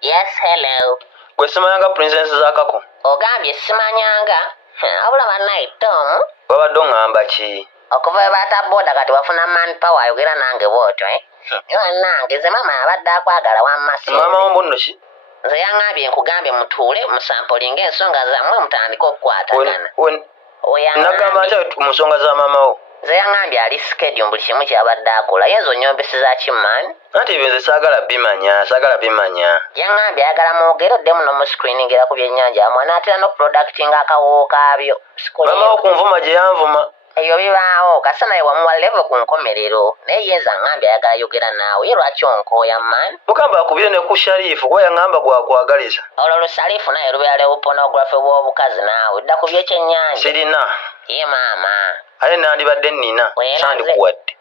Yes, hello. Gwe simanyanga Princess Zakako. Ogambye simanyanga. Abula bannaye Tom. Babadde oŋŋamba ki? Okuva we baataboda kati wafuna manpower ayogera nange bw'otyo nange ze maama abadde akwagala wamma sinzi. Maama wo mbuno ki? Nze yaŋŋambye nkugambye mutuule musampulinga ensonga zammwe mutandike okukwatagana. Nagamba ntya mu nsonga za maama wo? Nze yaŋŋambye ali schedule buli kimu kyabadde akola ye ezo nyombesi za kimaani. Anti ebyo nze saagala bimanya. Yaŋŋambye ayagala mwogere odde muno mu screeningira ku byennyanja amwe anaatera n'okuproductinga akawoowo kaabyo. Maama wo kunvuma gye yanvuma. Eyo bibaawo kasana ye wamuwa level ku nkomerero naye yeeza ŋŋambye ayagala yogera naawe ye lwaki onkooya maani. Mukamba akubire ne ku Sharifu kuba yaŋŋamba gwakwagaliza. Olwo lusalifu naye lubeera lewo pornography bw'obukazi naawe dda ku byekyennyanja. Sirina. Ye maama. Ate nandibadde nnina sandikuwadde.